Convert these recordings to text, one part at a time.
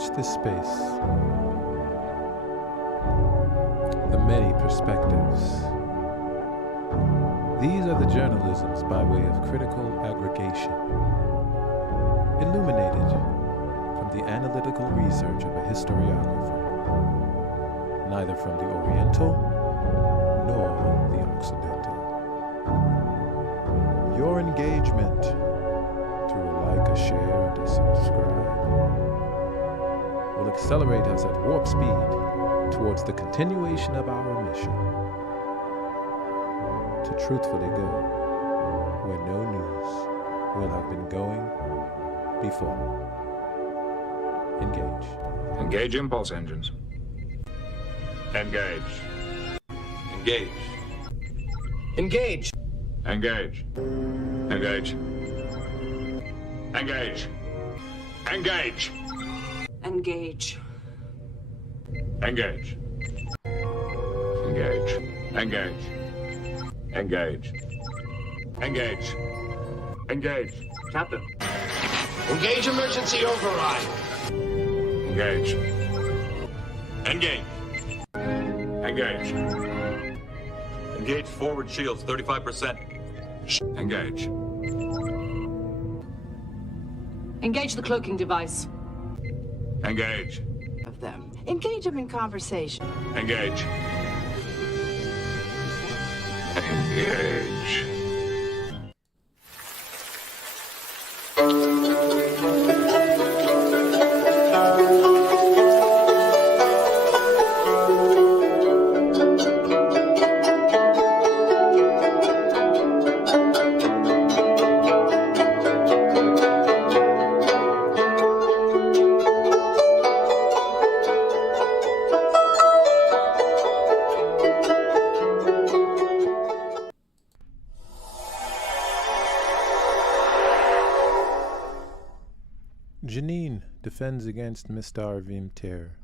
Watch this space. The many perspectives. These are the journalisms by way of critical aggregation, illuminated from the analytical research of a historiographer, neither from the Oriental nor the Occidental. Your engagement through a like, a share, and a subscribe will accelerate us at warp speed towards the continuation of our mission to truthfully go where no news will have been going before. Engage. Engage impulse engines. Engage. Engage. Engage. Engage. Engage. Engage. Engage. Engage. Engage. Engage. Engage. Engage. Engage. Engage. Captain. Engage emergency override. Engage. Engage. Engage. Engage forward shields, 35%. Engage. Engage the cloaking device. Engage. Of them. Engage them in conversation. Engage. Engage. Jenin defends against Mista'arvim terror.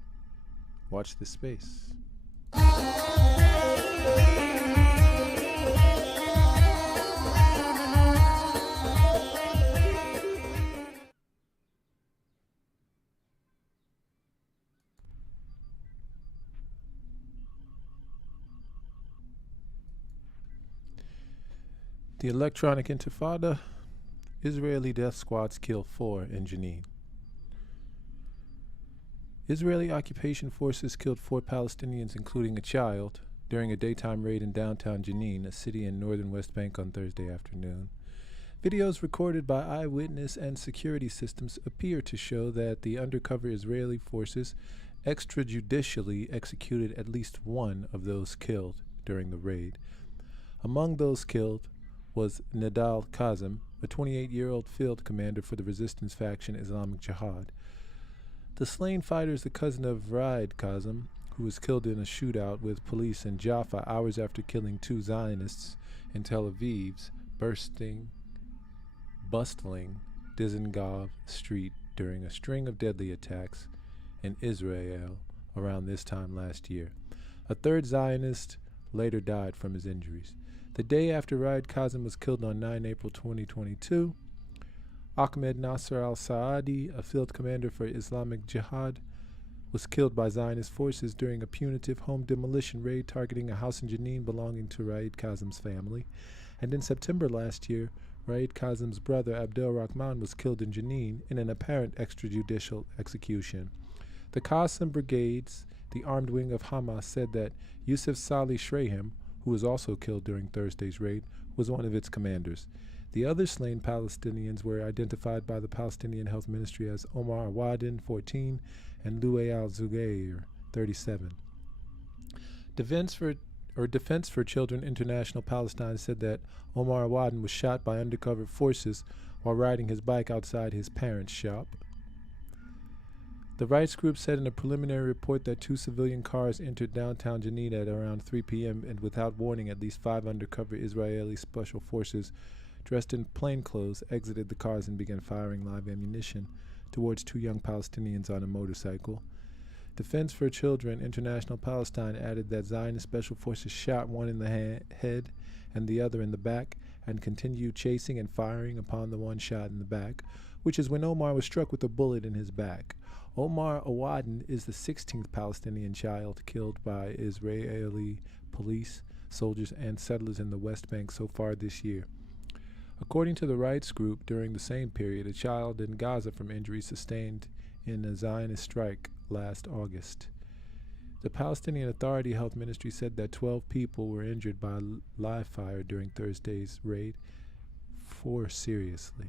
Watch this space. The electronic intifada. Israeli death squads kill 4 in Jenin. Israeli occupation forces killed 4 Palestinians, including a child, during a daytime raid in downtown Jenin, a city in northern West Bank, on Thursday afternoon. Videos recorded by eyewitness and security systems appear to show that the undercover Israeli forces extrajudicially executed at least one of those killed during the raid. Among those killed was Nidal Kazem, a 28-year-old field commander for the resistance faction Islamic Jihad. The slain fighter is the cousin of Raed Kazem, who was killed in a shootout with police in Jaffa hours after killing 2 Zionists in Tel Aviv's bustling Dizengoff Street during a string of deadly attacks in Israel around this time last year. A 3rd Zionist later died from his injuries. The day after Raed Kazem was killed on 9 April 2022, Ahmed Nasser al-Saadi, a field commander for Islamic Jihad, was killed by Zionist forces during a punitive home demolition raid targeting a house in Jenin belonging to Raed Kazem's family. And in September last year, Raed Kazem's brother Abdel Rahman was killed in Jenin in an apparent extrajudicial execution. The Qassem brigades, the armed wing of Hamas, said that Yusuf Salih Shrahim, who was also killed during Thursday's raid, was one of its commanders. The other slain Palestinians were identified by the Palestinian Health Ministry as Omar Wadin, 14, and Louay al-Zugair, 37. Defense for Children International Palestine said that Omar Wadin was shot by undercover forces while riding his bike outside his parents' shop. The rights group said in a preliminary report that 2 civilian cars entered downtown Jenin at around 3 p.m. and without warning at least 5 undercover Israeli special forces dressed in plainclothes exited the cars and began firing live ammunition towards 2 young Palestinians on a motorcycle. Defense for Children International Palestine added that Zionist special forces shot one in the head and the other in the back and continued chasing and firing upon the one shot in the back, which is when Omar was struck with a bullet in his back. Omar Awadin is the 16th Palestinian child killed by Israeli police, soldiers, and settlers in the West Bank so far this year. According to the rights group, during the same period, a child in Gaza from injuries sustained in a Zionist strike last August. The Palestinian Authority Health Ministry said that 12 people were injured by live fire during Thursday's raid, 4 seriously.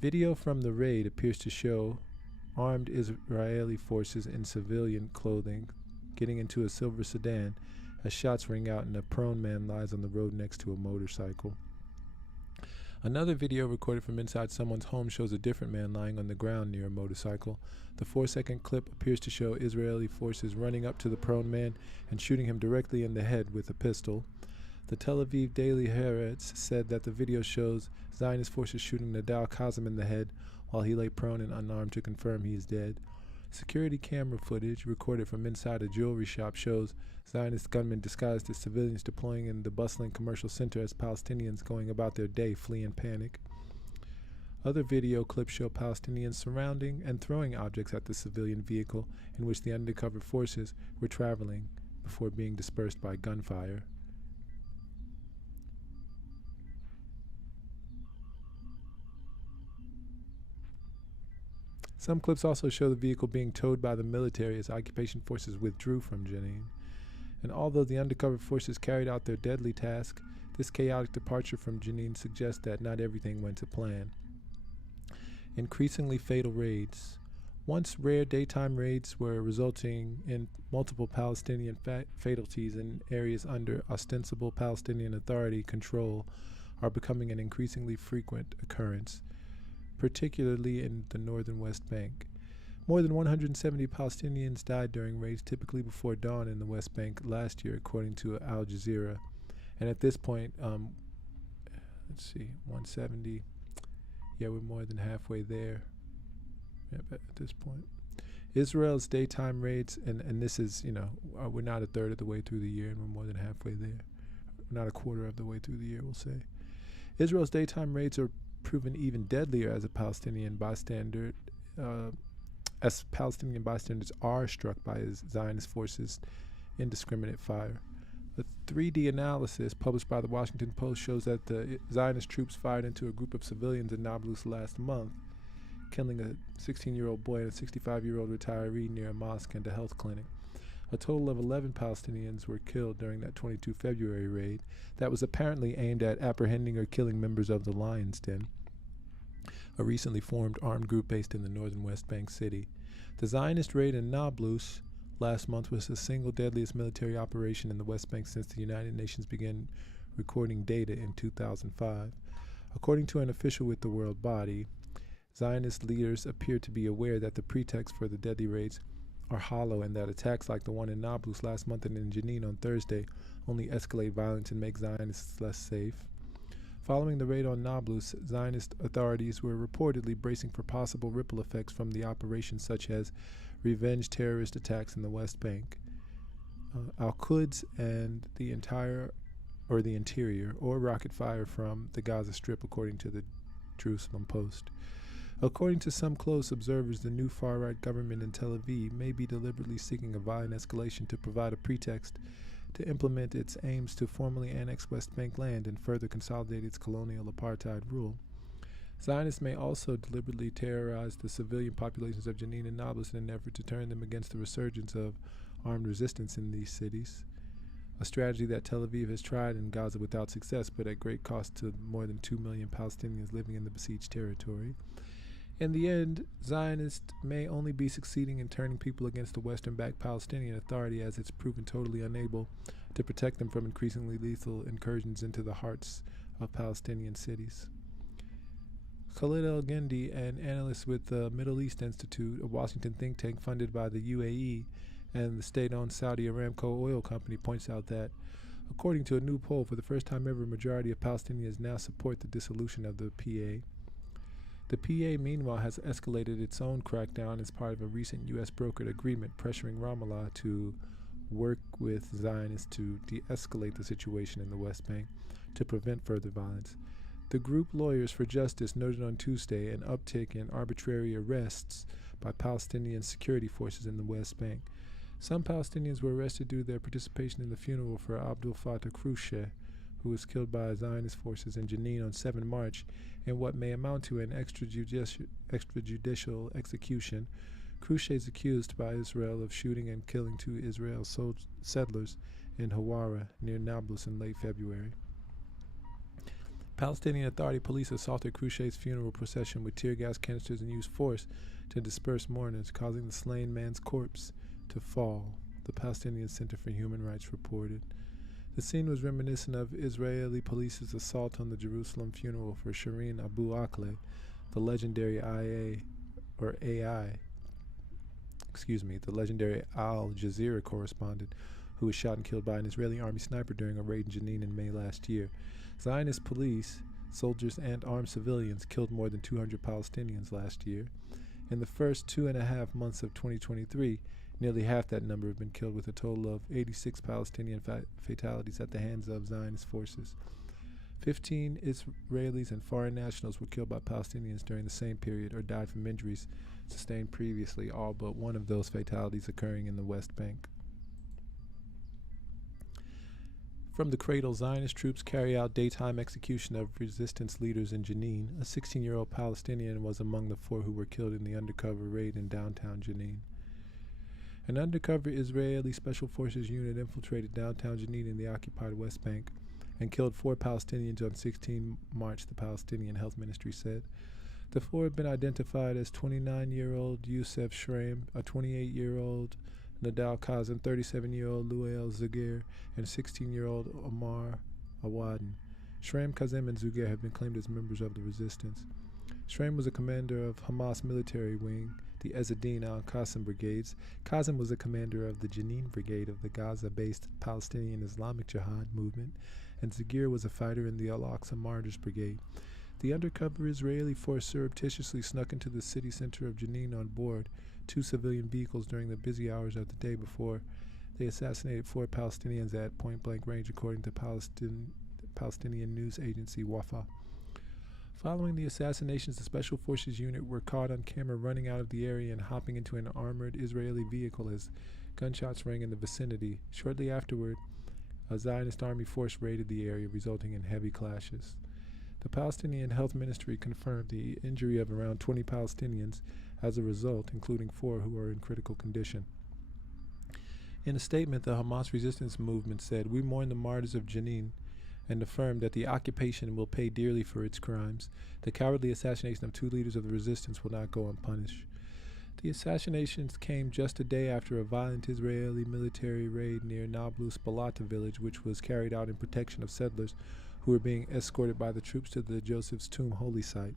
Video from the raid appears to show armed Israeli forces in civilian clothing getting into a silver sedan as shots ring out and a prone man lies on the road next to a motorcycle. Another video recorded from inside someone's home shows a different man lying on the ground near a motorcycle. The 4-second clip appears to show Israeli forces running up to the prone man and shooting him directly in the head with a pistol. The Tel Aviv Daily Haaretz said that the video shows Zionist forces shooting Nadal Kazem in the head while he lay prone and unarmed to confirm he is dead. Security camera footage recorded from inside a jewelry shop shows Zionist gunmen disguised as civilians deploying in the bustling commercial center as Palestinians going about their day flee in panic. Other video clips show Palestinians surrounding and throwing objects at the civilian vehicle in which the undercover forces were traveling before being dispersed by gunfire. Some clips also show the vehicle being towed by the military as occupation forces withdrew from Jenin. And although the undercover forces carried out their deadly task, this chaotic departure from Jenin suggests that not everything went to plan. Increasingly fatal raids. Once rare daytime raids were resulting in multiple Palestinian fatalities in areas under ostensible Palestinian Authority control are becoming an increasingly frequent occurrence, particularly in the northern West Bank. More than 170 Palestinians died during raids typically before dawn in the West Bank last year, according to Al Jazeera. And at this point, 170. Yeah, we're more than halfway there. Yep, at this point. Israel's daytime raids, and this is, we're not a third of the way through the year, and we're more than halfway there. Not a quarter of the way through the year, we'll say. Israel's daytime raids are proven even deadlier as Palestinian bystanders are struck by Zionist forces' indiscriminate fire. A 3D analysis published by the Washington Post shows that the Zionist troops fired into a group of civilians in Nablus last month, killing a 16-year-old boy and a 65-year-old retiree near a mosque and a health clinic. A total of 11 Palestinians were killed during that 22 February raid that was apparently aimed at apprehending or killing members of the Lion's Den, a recently formed armed group based in the northern West Bank city. The Zionist raid in Nablus last month was the single deadliest military operation in the West Bank since the United Nations began recording data in 2005. According to an official with the world body, Zionist leaders appear to be aware that the pretext for the deadly raids are hollow and that attacks like the one in Nablus last month and in Jenin on Thursday only escalate violence and make Zionists less safe. Following the raid on Nablus, Zionist authorities were reportedly bracing for possible ripple effects from the operation, such as revenge terrorist attacks in the West Bank, Al-Quds, and the interior, or rocket fire from the Gaza Strip, according to the Jerusalem Post. According to some close observers, the new far-right government in Tel Aviv may be deliberately seeking a violent escalation to provide a pretext to implement its aims to formally annex West Bank land and further consolidate its colonial apartheid rule. Zionists may also deliberately terrorize the civilian populations of Jenin and Nablus in an effort to turn them against the resurgence of armed resistance in these cities, a strategy that Tel Aviv has tried in Gaza without success, but at great cost to more than 2 million Palestinians living in the besieged territory. In the end, Zionists may only be succeeding in turning people against the Western-backed Palestinian Authority, as it's proven totally unable to protect them from increasingly lethal incursions into the hearts of Palestinian cities. Khalid El-Gendi, an analyst with the Middle East Institute, a Washington think tank funded by the UAE and the state-owned Saudi Aramco oil company, points out that, according to a new poll, for the first time ever, a majority of Palestinians now support the dissolution of the PA. The PA, meanwhile, has escalated its own crackdown as part of a recent U.S. brokered agreement pressuring Ramallah to work with Zionists to de-escalate the situation in the West Bank to prevent further violence. The group Lawyers for Justice noted on Tuesday an uptick in arbitrary arrests by Palestinian security forces in the West Bank. Some Palestinians were arrested due to their participation in the funeral for Abdul Fattah Khrushchev, who was killed by Zionist forces in Jenin on 7 March in what may amount to an extrajudicial execution. Khrushchev is accused by Israel of shooting and killing 2 Israeli settlers in Hawara near Nablus in late February. Palestinian Authority police assaulted Khrushchev's funeral procession with tear gas canisters and used force to disperse mourners, causing the slain man's corpse to fall, the Palestinian Center for Human Rights reported. The scene was reminiscent of Israeli police's assault on the Jerusalem funeral for Shireen Abu Akleh, the legendary the legendary Al Jazeera correspondent who was shot and killed by an Israeli army sniper during a raid in Jenin in May last year. Zionist police, soldiers, and armed civilians killed more than 200 Palestinians last year. In the first 2.5 months of 2023, nearly half that number have been killed, with a total of 86 Palestinian fatalities at the hands of Zionist forces. 15 Israelis and foreign nationals were killed by Palestinians during the same period or died from injuries sustained previously, all but one of those fatalities occurring in the West Bank. From the cradle, Zionist troops carry out daytime execution of resistance leaders in Jenin. A 16-year-old Palestinian was among the 4 who were killed in the undercover raid in downtown Jenin. An undercover Israeli Special Forces unit infiltrated downtown Jenin in the occupied West Bank and killed 4 Palestinians on 16 March, the Palestinian Health Ministry said. The 4 have been identified as 29-year-old Youssef Shraim, a 28-year-old Nadal Kazem, 37-year-old Luel Zugair, and 16-year-old Omar Awadin. Shraim, Kazem, and Zugair have been claimed as members of the resistance. Shraim was a commander of Hamas military wing, the Ezzedine al-Qassam brigades. Kazem was a commander of the Jenin brigade of the Gaza-based Palestinian Islamic Jihad movement, and Zugair was a fighter in the Al-Aqsa Martyrs brigade. The undercover Israeli force surreptitiously snuck into the city center of Jenin on board 2 civilian vehicles during the busy hours of the day before they assassinated 4 Palestinians at point-blank range, according to Palestinian news agency Wafa. Following the assassinations, the Special Forces unit were caught on camera running out of the area and hopping into an armored Israeli vehicle as gunshots rang in the vicinity. Shortly afterward, a Zionist army force raided the area, resulting in heavy clashes. The Palestinian Health Ministry confirmed the injury of around 20 Palestinians as a result, including 4 who are in critical condition. In a statement, the Hamas resistance movement said, "We mourn the martyrs of Jenin and affirmed that the occupation will pay dearly for its crimes. The cowardly assassination of 2 leaders of the resistance will not go unpunished." The assassinations came just a day after a violent Israeli military raid near Nablus Balata village, which was carried out in protection of settlers who were being escorted by the troops to the Joseph's Tomb holy site.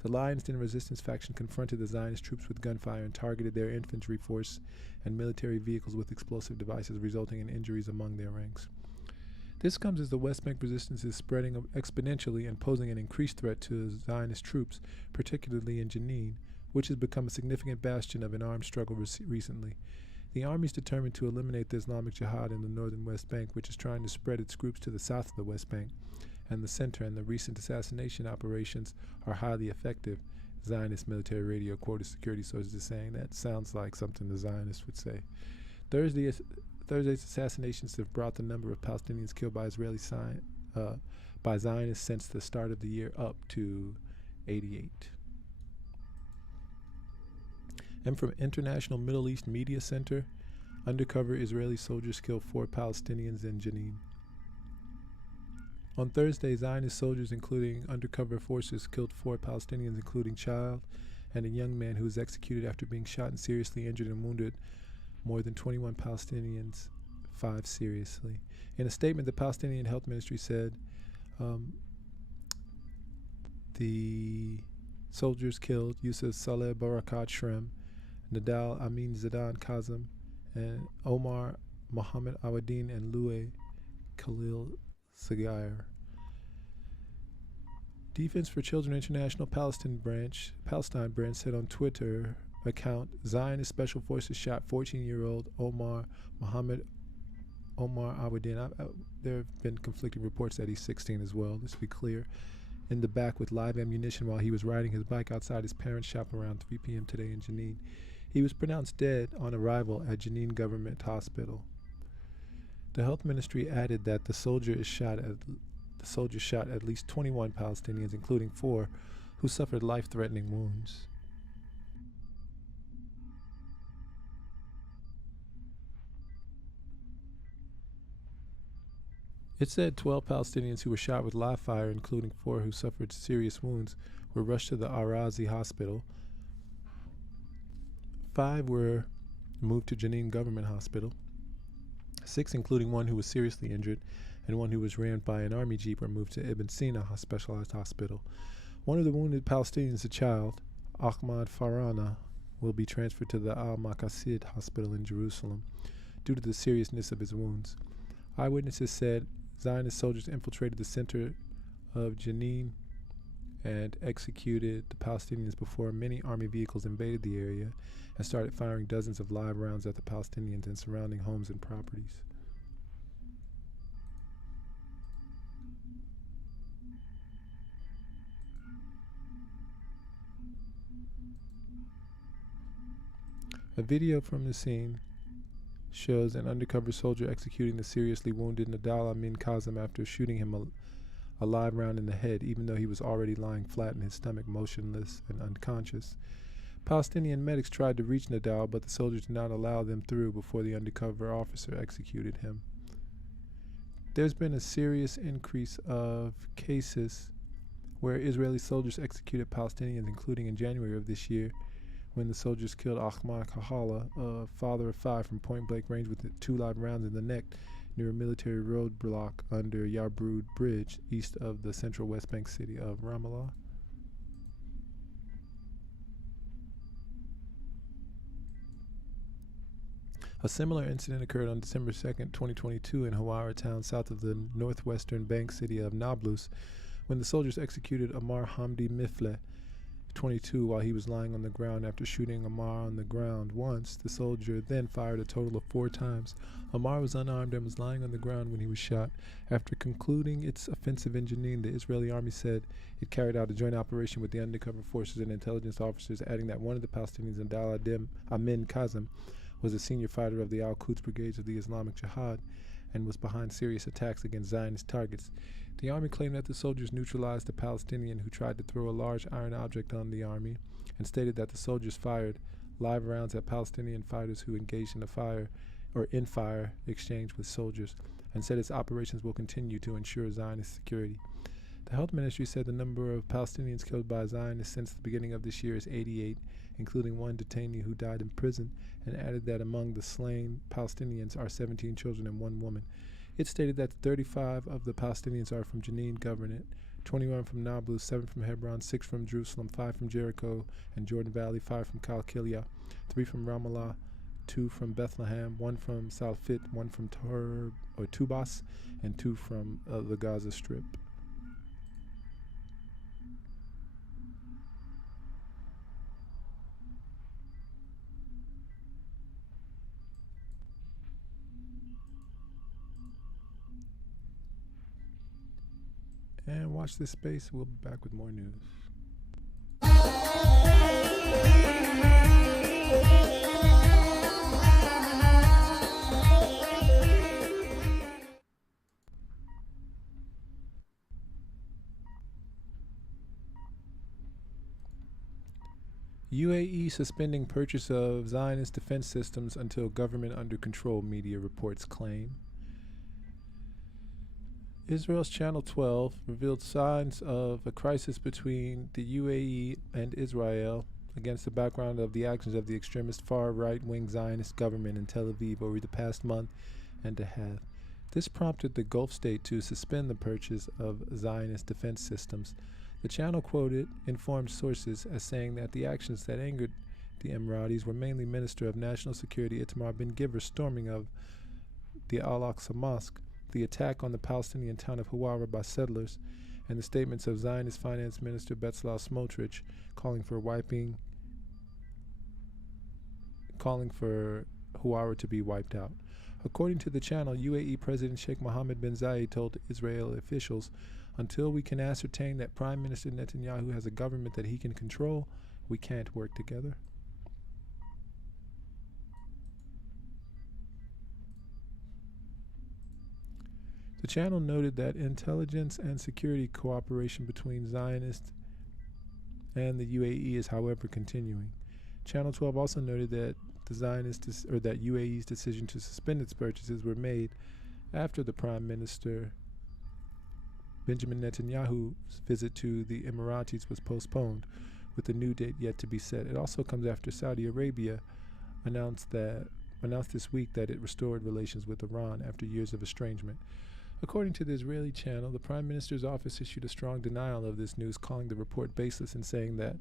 The Lions Den resistance faction confronted the Zionist troops with gunfire and targeted their infantry force and military vehicles with explosive devices, resulting in injuries among their ranks. This comes as the West Bank resistance is spreading exponentially and posing an increased threat to Zionist troops, particularly in Jenin, which has become a significant bastion of an armed struggle recently. The army is determined to eliminate the Islamic Jihad in the northern West Bank, which is trying to spread its groups to the south of the West Bank and the center, and the recent assassination operations are highly effective. Zionist military radio quoted security sources saying that sounds like something the Zionists would say. Thursday's assassinations have brought the number of Palestinians killed by by Zionists since the start of the year up to 88. And from International Middle East Media Center, undercover Israeli soldiers killed 4 Palestinians in Jenin. On Thursday, Zionist soldiers, including undercover forces, killed 4 Palestinians, including a child and a young man who was executed after being shot and seriously injured and wounded more than 21 Palestinians, 5 seriously. In a statement, the Palestinian Health Ministry said the soldiers killed Yusuf Saleh Barakat Shrem, Nadal Amin Zidan Kazem, and Omar Mohammed Awadin and Louis Khalil Zugair. Defense for Children International Palestine branch said on Twitter account, Zionist Special Forces shot 14-year-old Omar Awadin. There have been conflicting reports that he's 16 as well, let's be clear. in the back with live ammunition while he was riding his bike outside his parents' shop around 3 p.m. today in Jenin. He was pronounced dead on arrival at Jenin Government Hospital. The health ministry added that the soldier shot at least 21 Palestinians, including 4 who suffered life-threatening wounds. It said 12 Palestinians who were shot with live fire, including 4 who suffered serious wounds, were rushed to the Arazi hospital. 5 were moved to Jenin Government Hospital. 6, including 1 who was seriously injured, and 1 who was rammed by an army jeep, were moved to Ibn Sina Specialized Hospital. One of the wounded Palestinians, a child, Ahmad Farana, will be transferred to the Al-Maqasid Hospital in Jerusalem due to the seriousness of his wounds. Eyewitnesses said Zionist soldiers infiltrated the center of Jenin and executed the Palestinians before many army vehicles invaded the area and started firing dozens of live rounds at the Palestinians and surrounding homes and properties. A video from the scene shows an undercover soldier executing the seriously wounded Nadal Amin Kazem after shooting him a live round in the head, even though he was already lying flat in his stomach, motionless and unconscious. Palestinian medics tried to reach Nadal, but the soldiers did not allow them through before the undercover officer executed him. There's been a serious increase of cases where Israeli soldiers executed Palestinians, including in January of this year, when the soldiers killed Ahmad Kahala, a father of 5, from point-blank range with 2 live rounds in the neck near a military roadblock under Yarbrud Bridge, east of the central West Bank city of Ramallah. A similar incident occurred on December 2nd, 2022 in Hawara town, south of the northwestern bank city of Nablus, when the soldiers executed Ammar Hamdi Mifleh, 22, while he was lying on the ground after shooting Ammar on the ground once. The soldier then fired a total of 4 times. Ammar was unarmed and was lying on the ground when he was shot. After concluding its offensive in Jenin, the Israeli army said it carried out a joint operation with the undercover forces and intelligence officers, adding that one of the Palestinians, Nadal Amin Kazem, was a senior fighter of the Al-Quds Brigades of the Islamic Jihad and was behind serious attacks against Zionist targets. The army claimed that the soldiers neutralized the Palestinian who tried to throw a large iron object on the army, and stated that the soldiers fired live rounds at Palestinian fighters who engaged in a fire exchange with soldiers, and said its operations will continue to ensure Zionist security. The health ministry said the number of Palestinians killed by Zionists since the beginning of this year is 88, including 1 detainee who died in prison, and added that among the slain Palestinians are 17 children and 1 woman. It stated that 35 of the Palestinians are from Jenin Governorate, 21 from Nablus, 7 from Hebron, 6 from Jerusalem, 5 from Jericho and Jordan Valley, 5 from Kalkilia, 3 from Ramallah, 2 from Bethlehem, 1 from Salfit, 1 from Tubas, and 2 from the Gaza Strip. And watch this space. We'll be back with more news. UAE suspending purchase of Zionist defense systems until government under control, media reports claim. Israel's Channel 12 revealed signs of a crisis between the UAE and Israel against the background of the actions of the extremist far right-wing Zionist government in Tel Aviv over the past month and a half. This prompted the Gulf state to suspend the purchase of Zionist defense systems. The channel quoted informed sources as saying that the actions that angered the Emirates were mainly Minister of National Security Itamar bin Gvir's storming of the Al-Aqsa Mosque, the attack on the Palestinian town of Hawara by settlers, and the statements of Zionist Finance Minister Bezalel Smotrich calling for Hawara to be wiped out. According to the channel, UAE President Sheikh Mohammed bin Zayed told Israeli officials Until we can ascertain that Prime Minister Netanyahu has a government that he can control, we can't work together. The channel noted that intelligence and security cooperation between Zionists and the UAE is, however, continuing. Channel 12 also noted that that UAE's decision to suspend its purchases were made after the Prime Minister Benjamin Netanyahu's visit to the Emirates was postponed, with a new date yet to be set. It also comes after Saudi Arabia announced this week that it restored relations with Iran after years of estrangement. According to the Israeli channel, the Prime Minister's office issued a strong denial of this news, calling the report baseless and saying that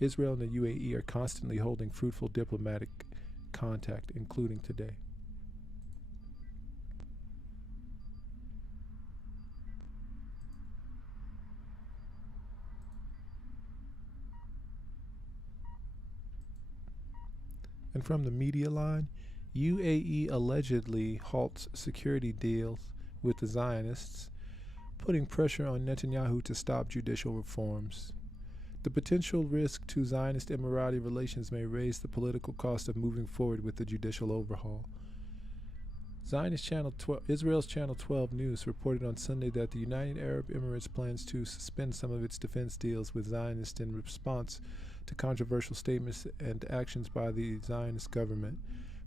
Israel and the UAE are constantly holding fruitful diplomatic contact, including today. And from the media line, UAE allegedly halts security deals with the Zionists, putting pressure on Netanyahu to stop judicial reforms. The potential risk to Zionist-Emirati relations may raise the political cost of moving forward with the judicial overhaul. Israel's Channel 12 News reported on Sunday that the United Arab Emirates plans to suspend some of its defense deals with Zionists in response to controversial statements and actions by the Zionist government.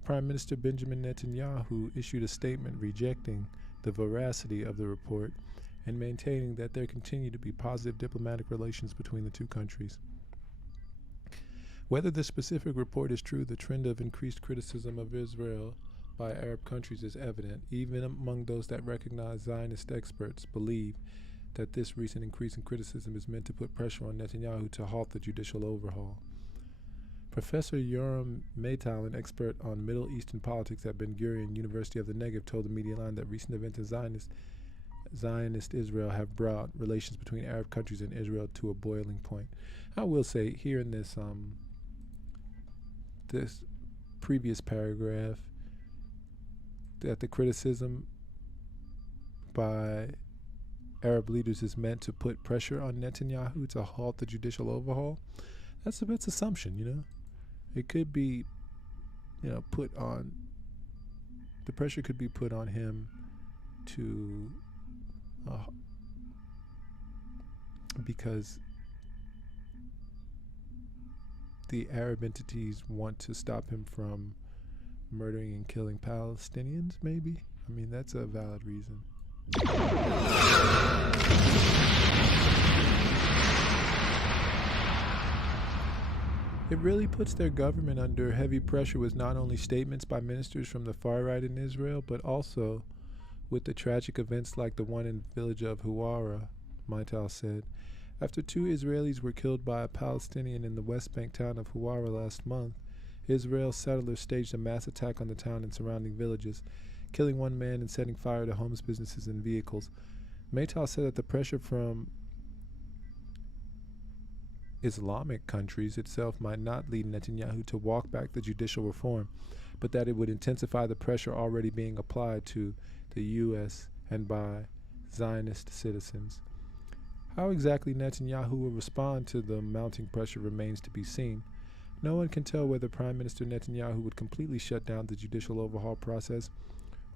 Prime Minister Benjamin Netanyahu issued a statement rejecting the veracity of the report and maintaining that there continue to be positive diplomatic relations between the two countries. Whether the specific report is true, the trend of increased criticism of Israel by Arab countries is evident. Even among those that recognize Zionist experts believe that this recent increase in criticism is meant to put pressure on Netanyahu to halt the judicial overhaul. Professor Yoram Meital, an expert on Middle Eastern politics at Ben-Gurion University of the Negev, told the media line that recent events in Zionist Israel have brought relations between Arab countries and Israel to a boiling point. I will say here in this this previous paragraph that the criticism by Arab leaders is meant to put pressure on Netanyahu to halt the judicial overhaul. That's assumption, you know. It could be, put on. The pressure could be put on him to, because the Arab entities want to stop him from murdering and killing Palestinians, maybe? I mean, that's a valid reason. It really puts their government under heavy pressure with not only statements by ministers from the far right in Israel, but also with the tragic events like the one in the village of Huwara, Meital said. After 2 Israelis were killed by a Palestinian in the West Bank town of Huwara last month, Israel's settlers staged a mass attack on the town and surrounding villages, killing 1 man and setting fire to homes, businesses, and vehicles. Meital said that the pressure from Islamic countries itself might not lead Netanyahu to walk back the judicial reform, but that it would intensify the pressure already being applied to the U.S. and by Zionist citizens. How exactly Netanyahu will respond to the mounting pressure remains to be seen. No one can tell whether Prime Minister Netanyahu would completely shut down the judicial overhaul process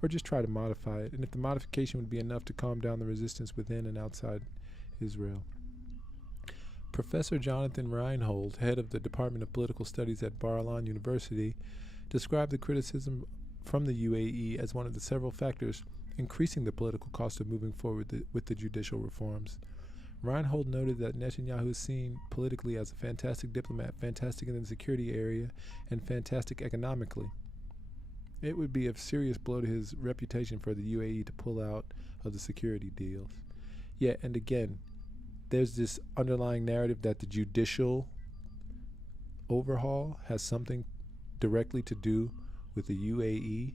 or just try to modify it, and if the modification would be enough to calm down the resistance within and outside Israel. Professor Jonathan Reinhold, head of the Department of Political Studies at Bar-Ilan University, described the criticism from the UAE as one of the several factors increasing the political cost of moving forward with the judicial reforms. Reinhold noted that Netanyahu is seen politically as a fantastic diplomat, fantastic in the security area, and fantastic economically. It would be a serious blow to his reputation for the UAE to pull out of the security deals. Yet, and again, there's this underlying narrative that the judicial overhaul has something directly to do with the UAE.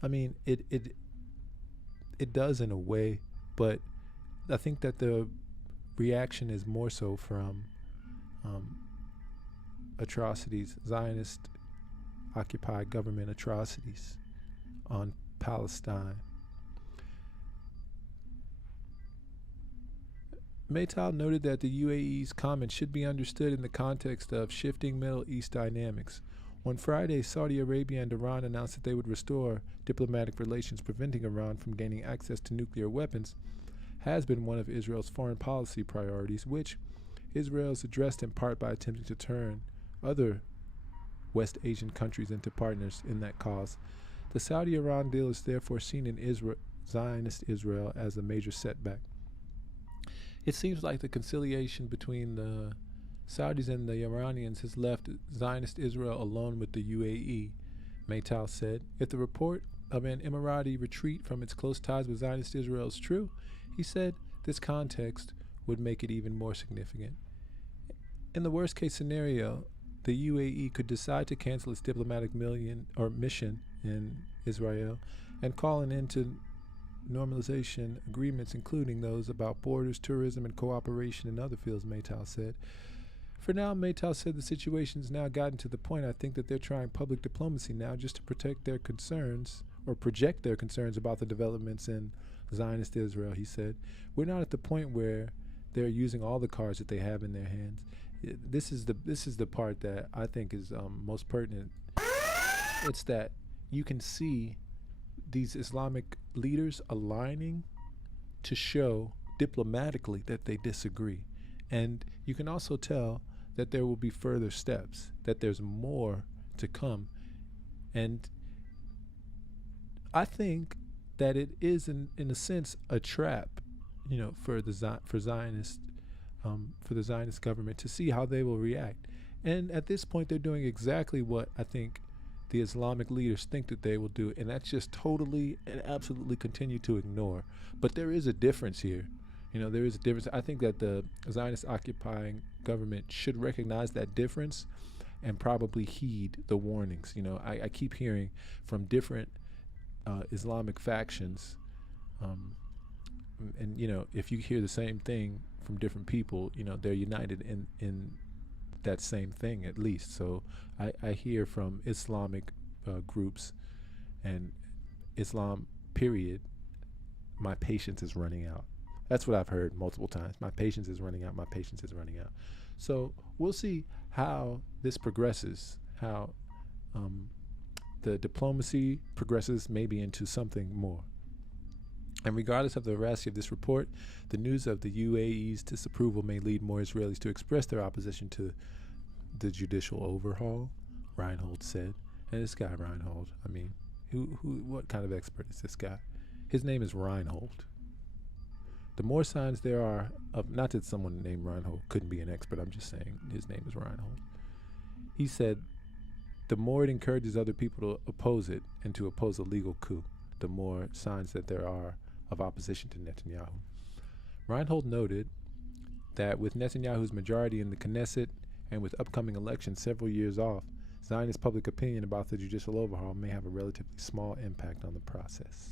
I mean, it does in a way, but I think that the reaction is more so from atrocities, Zionist occupied government atrocities on Palestine. Maytal noted that the UAE's comment should be understood in the context of shifting Middle East dynamics. On Friday, Saudi Arabia and Iran announced that they would restore diplomatic relations, preventing Iran from gaining access to nuclear weapons has been one of Israel's foreign policy priorities, which Israel has addressed in part by attempting to turn other West Asian countries into partners in that cause. The Saudi-Iran deal is therefore seen in Zionist Israel as a major setback. It seems like the conciliation between the Saudis and the Iranians has left Zionist Israel alone with the UAE, Maytal said. If the report of an Emirati retreat from its close ties with Zionist Israel is true, he said, this context would make it even more significant. In the worst case scenario, the UAE could decide to cancel its diplomatic mission in Israel and call an end to normalization agreements, including those about borders, tourism, and cooperation in other fields, Maytal said. For now, Maytal said the situation's now gotten to the point I think that they're trying public diplomacy now just to protect their concerns or project their concerns about the developments in Zionist Israel, he said. We're not at the point where they're using all the cards that they have in their hands. This is the part that I think is most pertinent. It's that you can see these Islamic leaders aligning to show diplomatically that they disagree. And you can also tell that there will be further steps, that there's more to come. And I think that it is, in a sense, a trap, for the Zionist, for the Zionist government to see how they will react. And at this point, they're doing exactly what I think the Islamic leaders think that they will do, and that's just totally and absolutely continue to ignore. But there is a difference here. There is a difference. I think that the Zionist occupying government should recognize that difference and probably heed the warnings. I keep hearing from different Islamic factions, and if you hear the same thing from different people, they're united in that same thing at least. So I hear from Islamic groups and Islam, period, my patience is running out. That's what I've heard multiple times. My patience is running out. My patience is running out. So we'll see how this progresses, how the diplomacy progresses maybe into something more. And regardless of the veracity of this report, the news of the UAE's disapproval may lead more Israelis to express their opposition to the judicial overhaul, Reinhold said. And this guy, Reinhold, what kind of expert is this guy? His name is Reinhold. The more signs there are of, not that someone named Reinhold couldn't be an expert, I'm just saying his name is Reinhold. He said, the more it encourages other people to oppose it and to oppose a legal coup, the more signs that there are of opposition to Netanyahu. Reinhold noted that with Netanyahu's majority in the Knesset and with upcoming elections several years off, Zionist public opinion about the judicial overhaul may have a relatively small impact on the process.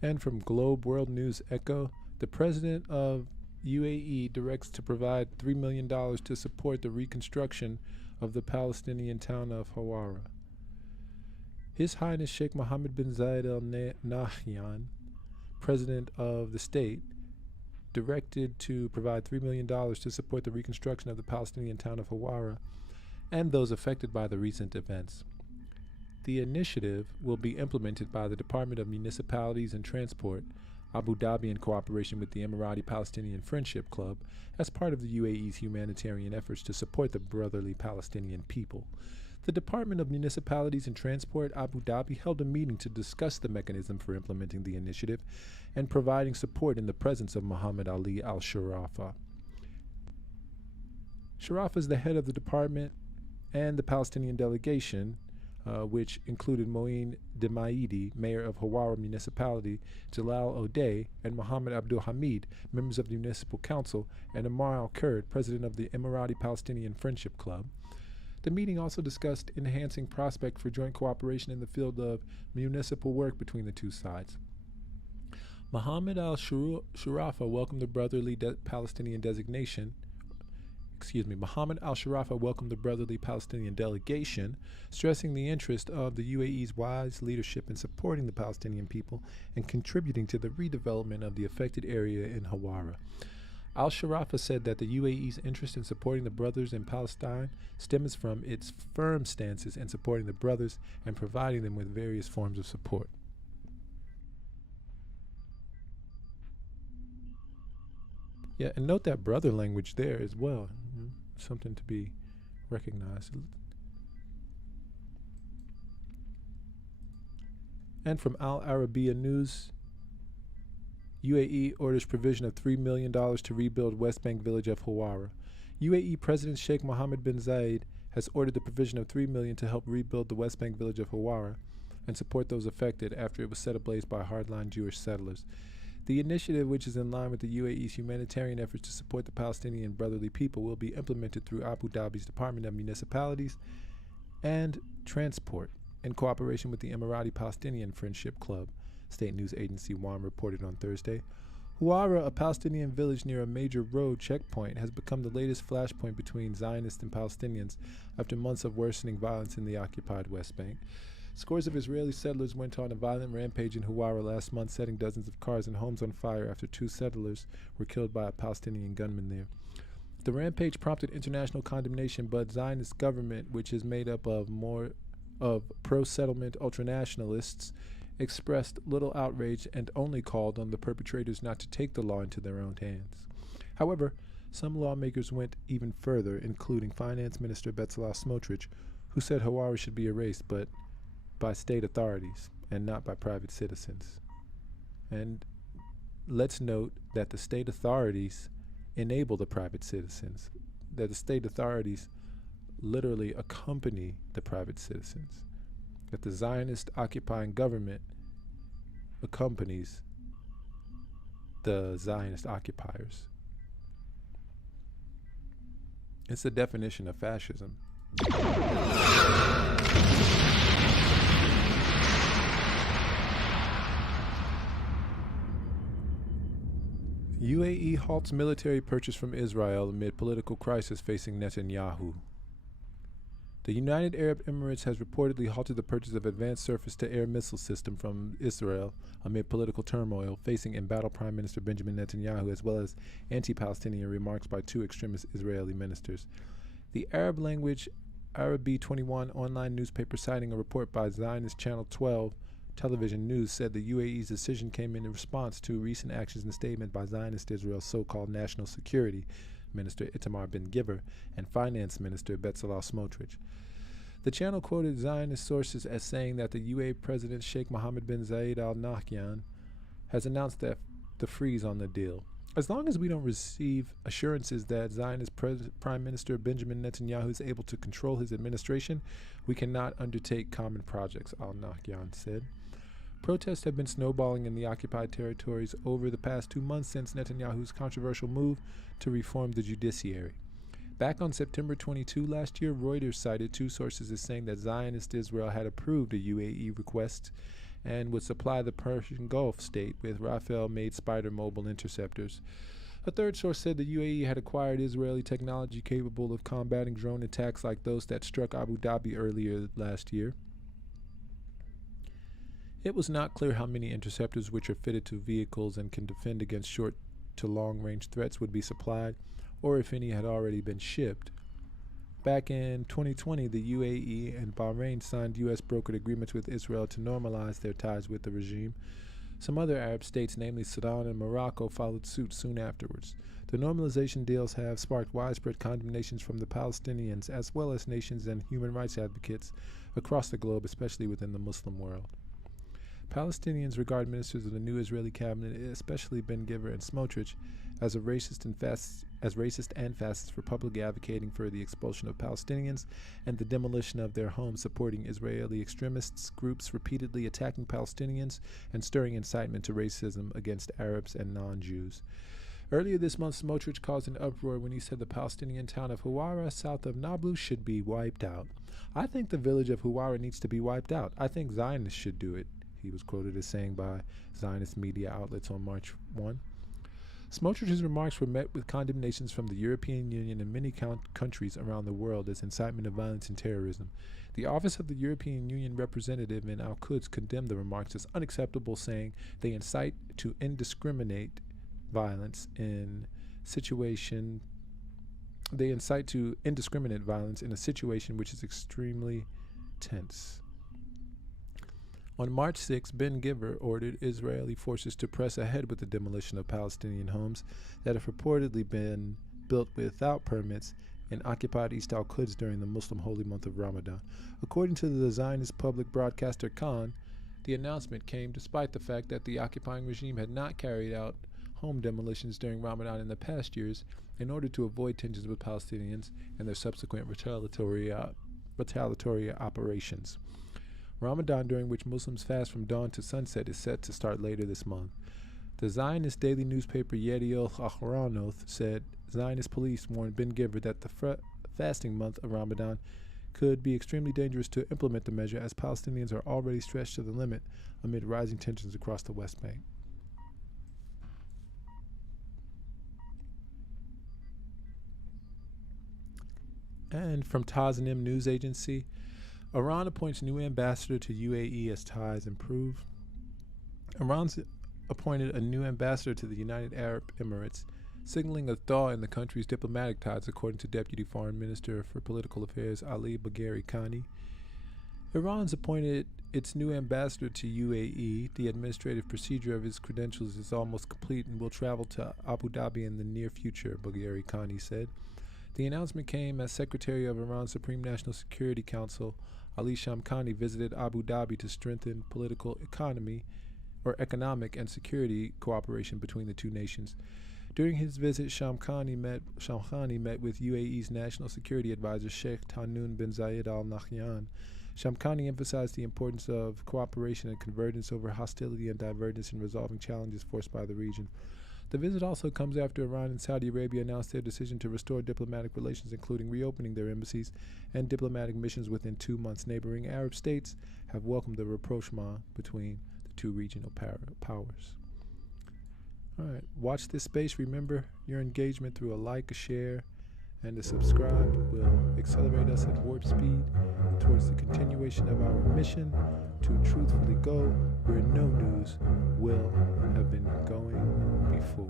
And from Globe World News Echo, the president of UAE directs to provide $3 million to support the reconstruction of the Palestinian town of Hawara. His Highness Sheikh Mohammed bin Zayed Al Nahyan, president of the state, directed to provide $3 million to support the reconstruction of the Palestinian town of Hawara and those affected by the recent events. The initiative will be implemented by the Department of Municipalities and Transport, Abu Dhabi, in cooperation with the Emirati Palestinian Friendship Club, as part of the UAE's humanitarian efforts to support the brotherly Palestinian people. The Department of Municipalities and Transport, Abu Dhabi, held a meeting to discuss the mechanism for implementing the initiative and providing support in the presence of Muhammad Ali al-Sharafa. Sharafa is the head of the department and the Palestinian delegation, which included Moeen Demaidi, mayor of Hawara Municipality, Jalal O'Day, and Mohammed Abdul Hamid, members of the Municipal Council, and Amar al-Kurd, president of the Emirati Palestinian Friendship Club. The meeting also discussed enhancing prospect for joint cooperation in the field of municipal work between the two sides. Mohammed al-Sharafa welcomed the brotherly Palestinian designation, Mohammed al-Sharafa welcomed the brotherly Palestinian delegation, stressing the interest of the UAE's wise leadership in supporting the Palestinian people and contributing to the redevelopment of the affected area in Hawara. Al-Sharafa said that the UAE's interest in supporting the brothers in Palestine stems from its firm stances in supporting the brothers and providing them with various forms of support. Yeah, and note that brother language there as well. Something to be recognized. And from Al Arabiya News, UAE orders provision of $3 million to rebuild West Bank village of Hawara. UAE President Sheikh Mohammed bin Zayed has ordered the provision of $3 million to help rebuild the West Bank village of Hawara and support those affected after it was set ablaze by hardline Jewish settlers. The initiative, which is in line with the UAE's humanitarian efforts to support the Palestinian brotherly people, will be implemented through Abu Dhabi's Department of Municipalities and Transport in cooperation with the Emirati Palestinian Friendship Club, state news agency WAM reported on Thursday. Hawara, a Palestinian village near a major road checkpoint, has become the latest flashpoint between Zionists and Palestinians after months of worsening violence in the occupied West Bank. Scores of Israeli settlers went on a violent rampage in Hawara last month, setting dozens of cars and homes on fire after 2 settlers were killed by a Palestinian gunman there. The rampage prompted international condemnation, but Zionist government, which is made up of pro-settlement ultranationalists, expressed little outrage and only called on the perpetrators not to take the law into their own hands. However, some lawmakers went even further, including Finance Minister Bezalel Smotrich, who said Hawara should be erased, but by state authorities and not by private citizens. And let's note that the state authorities enable the private citizens, that the state authorities literally accompany the private citizens, that the Zionist occupying government accompanies the Zionist occupiers. It's the definition of fascism. UAE halts military purchase from Israel amid political crisis facing Netanyahu. The United Arab Emirates has reportedly halted the purchase of advanced surface-to-air missile system from Israel amid political turmoil facing embattled Prime Minister Benjamin Netanyahu, as well as anti-Palestinian remarks by 2 extremist Israeli ministers. The Arab-language Arabi 21 online newspaper, citing a report by Zionist Channel 12 television news, said the UAE's decision came in response to recent actions in a statement by Zionist Israel's so-called National Security Minister Itamar Ben-Gvir and Finance Minister Bezalel Smotrich. The channel quoted Zionist sources as saying that the UAE President Sheikh Mohammed bin Zayed Al Nahyan has announced that the freeze on the deal. As long as we don't receive assurances that Zionist Prime Minister Benjamin Netanyahu is able to control his administration, we cannot undertake common projects, Al Nahyan said. Protests have been snowballing in the occupied territories over the past 2 months since Netanyahu's controversial move to reform the judiciary. Back on September 22 last year, Reuters cited 2 sources as saying that Zionist Israel had approved a UAE request and would supply the Persian Gulf state with Rafael-made Spider mobile interceptors. A third source said the UAE had acquired Israeli technology capable of combating drone attacks like those that struck Abu Dhabi earlier last year. It was not clear how many interceptors, which are fitted to vehicles and can defend against short to long-range threats, would be supplied, or if any had already been shipped. Back in 2020, the UAE and Bahrain signed U.S.-brokered agreements with Israel to normalize their ties with the regime. Some other Arab states, namely Sudan and Morocco, followed suit soon afterwards. The normalization deals have sparked widespread condemnations from the Palestinians, as well as nations and human rights advocates across the globe, especially within the Muslim world. Palestinians regard ministers of the new Israeli cabinet, especially Ben-Gvir and Smotrich, as racist and fascist for publicly advocating for the expulsion of Palestinians and the demolition of their homes, supporting Israeli extremists groups repeatedly attacking Palestinians and stirring incitement to racism against Arabs and non-Jews. Earlier this month, Smotrich caused an uproar when he said the Palestinian town of Hawara, south of Nablus, should be wiped out. I think the village of Hawara needs to be wiped out. I think Zionists should do it, he was quoted as saying by Zionist media outlets on March 1. Smotrich's remarks were met with condemnations from the European Union and many countries around the world as incitement of violence and terrorism. The Office of the European Union representative in Al-Quds condemned the remarks as unacceptable, saying they incite to indiscriminate violence in a situation which is extremely tense. On March 6, Ben Giver ordered Israeli forces to press ahead with the demolition of Palestinian homes that have reportedly been built without permits in occupied East Al-Quds during the Muslim holy month of Ramadan. According to the Zionist public broadcaster Khan, the announcement came despite the fact that the occupying regime had not carried out home demolitions during Ramadan in the past years in order to avoid tensions with Palestinians and their subsequent retaliatory operations. Ramadan, during which Muslims fast from dawn to sunset, is set to start later this month. The Zionist daily newspaper Yedioth Ahronoth said Zionist police warned Ben Giver that the fasting month of Ramadan could be extremely dangerous to implement the measure, as Palestinians are already stretched to the limit amid rising tensions across the West Bank. And from Tasnim news agency, Iran appoints new ambassador to UAE as ties improve. Iran's appointed a new ambassador to the United Arab Emirates, signaling a thaw in the country's diplomatic ties, according to Deputy Foreign Minister for Political Affairs Ali Bagheri Khani. Iran's appointed its new ambassador to UAE. The administrative procedure of his credentials is almost complete and will travel to Abu Dhabi in the near future, Bagheri Khani said. The announcement came as Secretary of Iran's Supreme National Security Council, Ali Shamkhani, visited Abu Dhabi to strengthen economic and security cooperation between the two nations. During his visit, Shamkhani met with UAE's National Security Advisor Sheikh Tahnoun bin Zayed Al Nahyan. Shamkhani emphasized the importance of cooperation and convergence over hostility and divergence in resolving challenges forced by the region. The visit also comes after Iran and Saudi Arabia announced their decision to restore diplomatic relations, including reopening their embassies and diplomatic missions within 2 months. Neighboring Arab states have welcomed the rapprochement between the two regional powers. All right, watch this space. Remember, your engagement through a like, a share, and a subscribe will accelerate us at warp speed towards the continuation of our mission to truthfully go where no news will have been going before.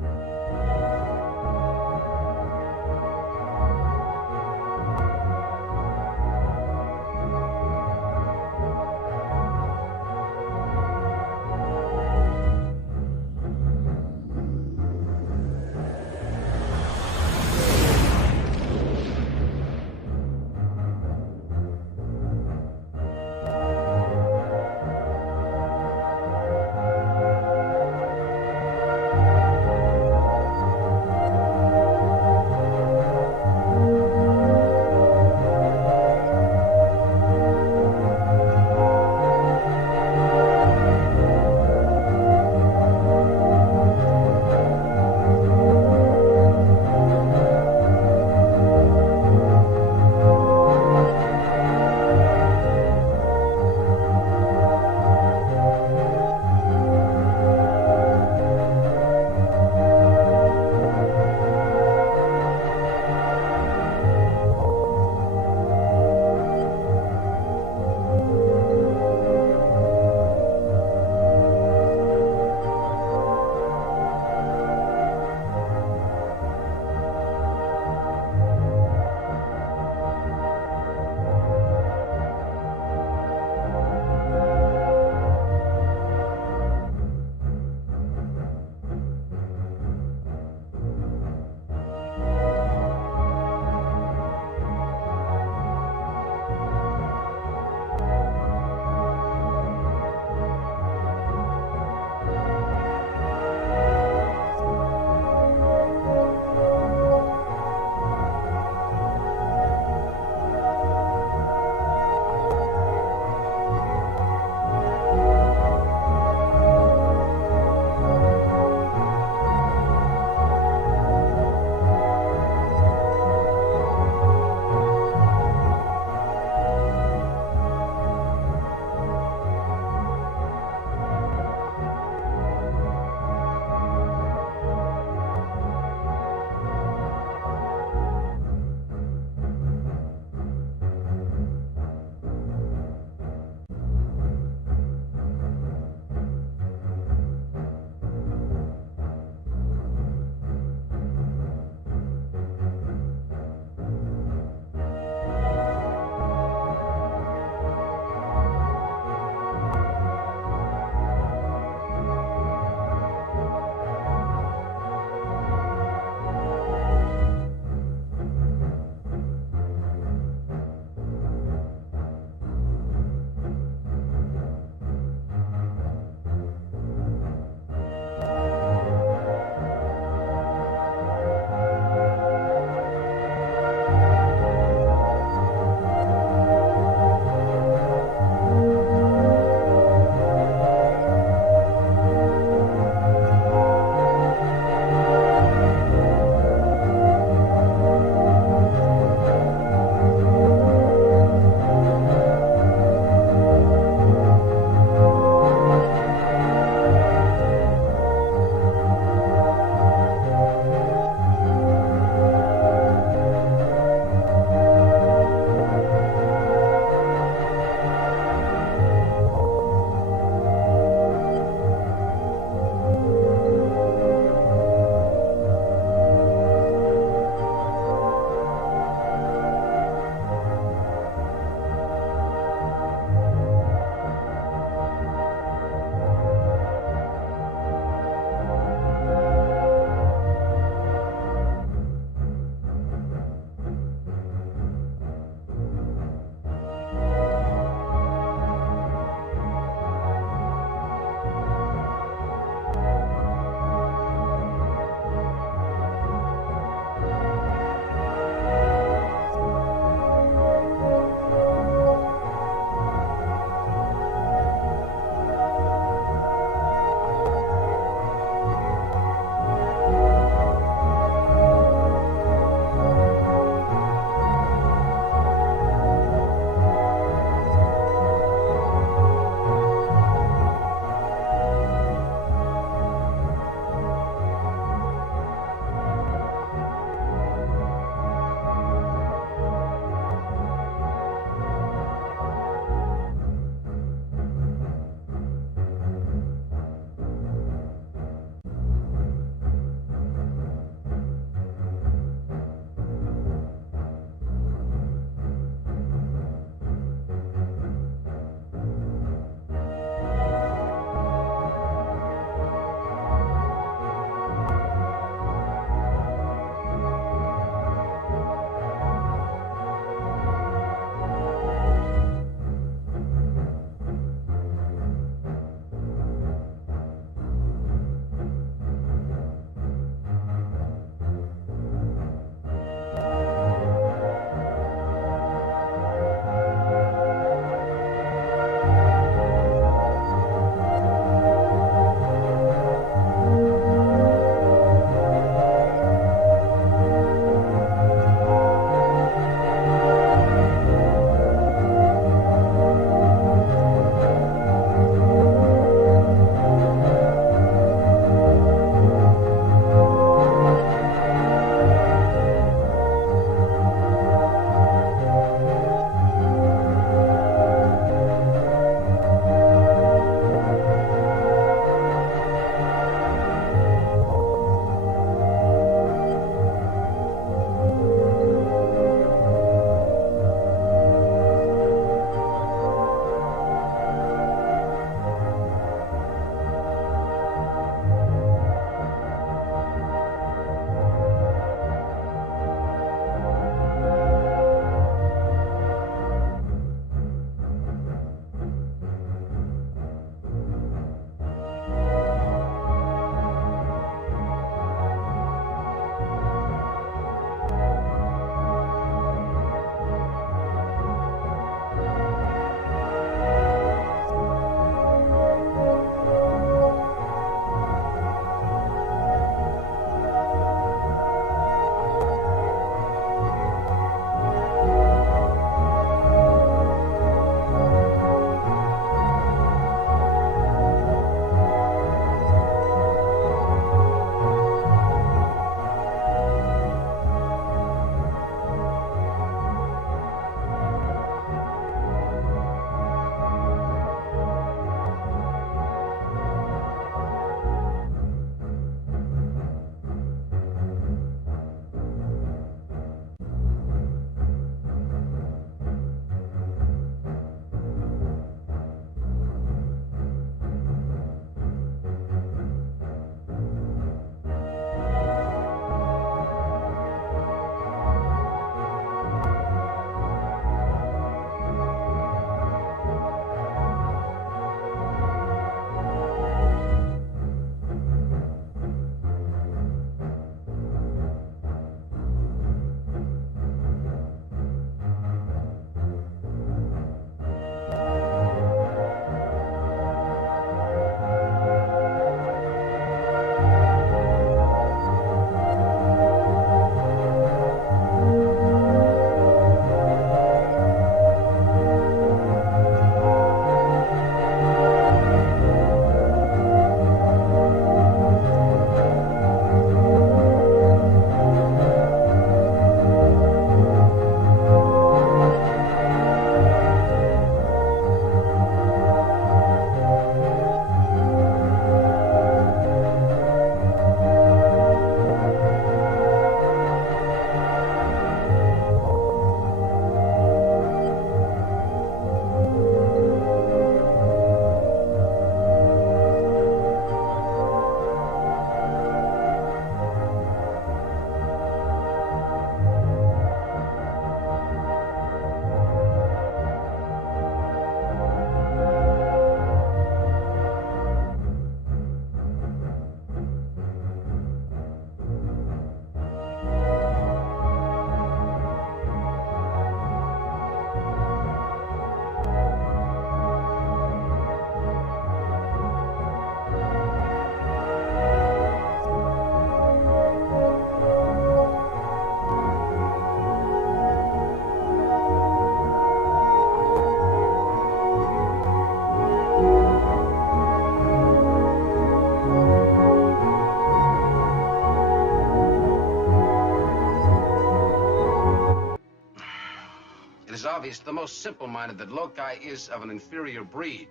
It is obvious to the most simple-minded that Loci is of an inferior breed.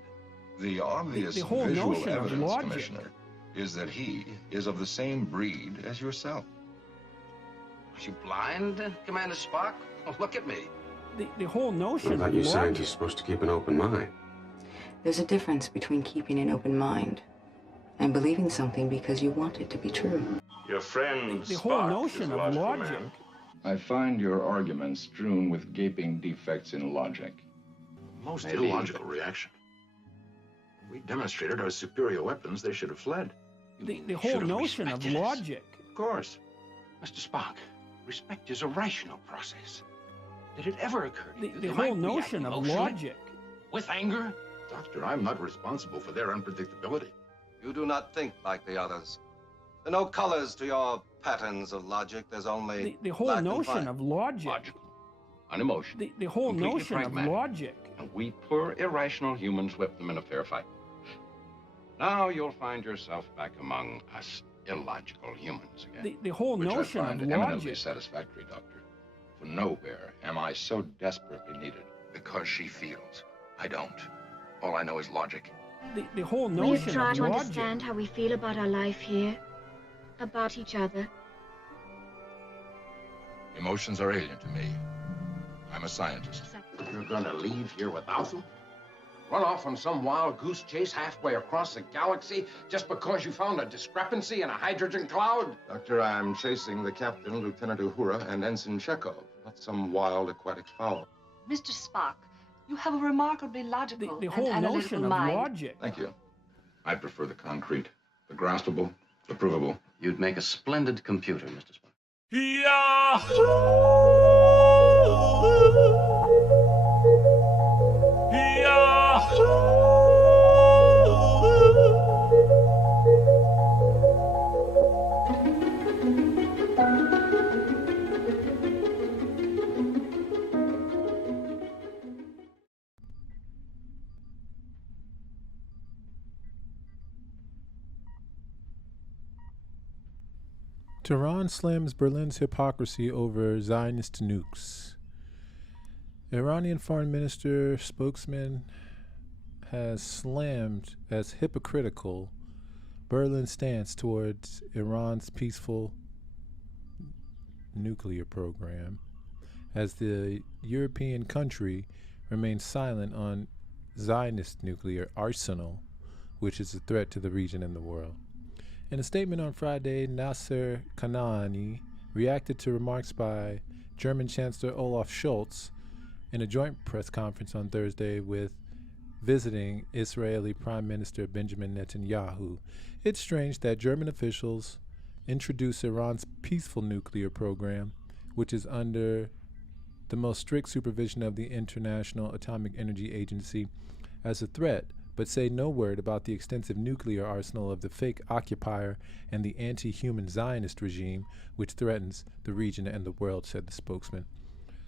The obvious The whole visual notion of evidence, logic. Commissioner, is that he is of the same breed as yourself. Are you blind, Commander Spock? Oh, look at me. The whole notion of you logic. scientists supposed to keep an open mind. There's a difference between keeping an open mind and believing something because you want it to be true. Your friend The whole Spock notion is a of logical logic. man. I find your arguments strewn with gaping defects in logic. Most Maybe. illogical reaction. We demonstrated our superior weapons. They should have fled. The whole notion of logic. Of course. Mr. Spock, respect is a rational process. Did it ever occur to you that The they whole might react notion of emotionally? logic. With anger? Doctor, I'm not responsible for their unpredictability. You do not think like the others. There are no colors to your patterns of logic. There's only The whole black and notion white. of logic. Logical. Unemotional. The whole Completely notion of pragmatic. logic. And we poor irrational humans whipped them in a fair fight. Now you'll find yourself back among us illogical humans again. The whole Which notion I find of eminently logic. satisfactory, Doctor. For nowhere am I so desperately needed. Because she feels. I don't. All I know is logic. The whole Will you notion try of to logic. understand how we feel about our life here? About each other? Emotions are alien to me. I'm a scientist. You're gonna leave here without them? Run off on some wild goose chase halfway across the galaxy just because you found a discrepancy in a hydrogen cloud? Doctor, I'm chasing the captain, Lieutenant Uhura, and Ensign Chekhov, not some wild aquatic fowl. Mr. Spock, you have a remarkably logical The whole and notion analytical of mind. logic. Thank you. I prefer the concrete, the graspable, the provable. You'd make a splendid computer, Mr. Spock. Tehran slams Berlin's hypocrisy over Zionist nukes. Iranian foreign minister spokesman has slammed as hypocritical Berlin's stance towards Iran's peaceful nuclear program as the European country remains silent on Zionist nuclear arsenal, which is a threat to the region and the world. In a statement on Friday, Nasser Kanani reacted to remarks by German Chancellor Olaf Scholz in a joint press conference on Thursday with visiting Israeli Prime Minister Benjamin Netanyahu. It's strange that German officials introduce Iran's peaceful nuclear program, which is under the most strict supervision of the International Atomic Energy Agency, as a threat, but say no word about the extensive nuclear arsenal of the fake occupier and the anti-human Zionist regime, which threatens the region and the world, said the spokesman.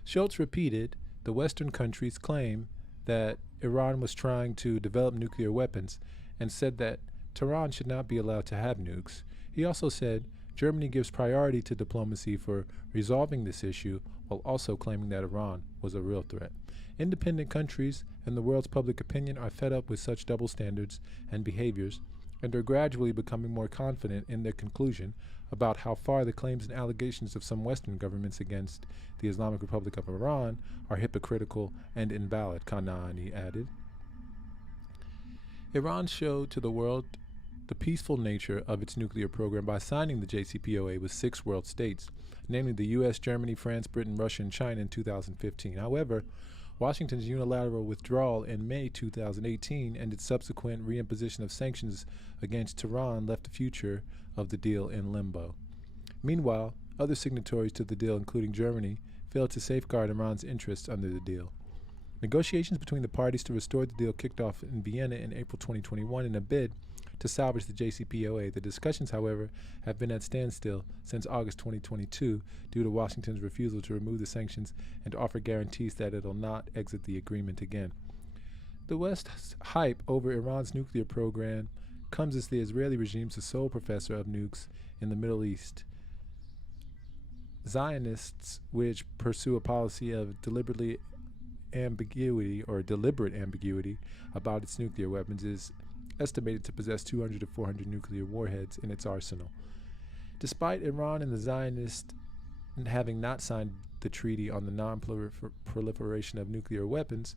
Scholz repeated the Western countries' claim that Iran was trying to develop nuclear weapons and said that Tehran should not be allowed to have nukes. He also said Germany gives priority to diplomacy for resolving this issue, while also claiming that Iran was a real threat. Independent countries and the world's public opinion are fed up with such double standards and behaviors and are gradually becoming more confident in their conclusion about how far the claims and allegations of some Western governments against the Islamic Republic of Iran are hypocritical and invalid, Kanani added. Iran showed to the world the peaceful nature of its nuclear program by signing the JCPOA with 6 world states, namely the U.S., Germany, France, Britain, Russia, and China in 2015. However, Washington's unilateral withdrawal in May 2018 and its subsequent reimposition of sanctions against Tehran left the future of the deal in limbo. Meanwhile, other signatories to the deal, including Germany, failed to safeguard Iran's interests under the deal. Negotiations between the parties to restore the deal kicked off in Vienna in April 2021 in a bid to salvage the JCPOA. The discussions, however, have been at standstill since August 2022 due to Washington's refusal to remove the sanctions and offer guarantees that it will not exit the agreement again. The West's hype over Iran's nuclear program comes as the Israeli regime's the sole professor of nukes in the Middle East. Zionists, which pursue a policy of deliberately ambiguity or deliberate ambiguity about its nuclear weapons, is estimated to possess 200 to 400 nuclear warheads in its arsenal. Despite Iran and the Zionists having not signed the treaty on the non-proliferation of nuclear weapons,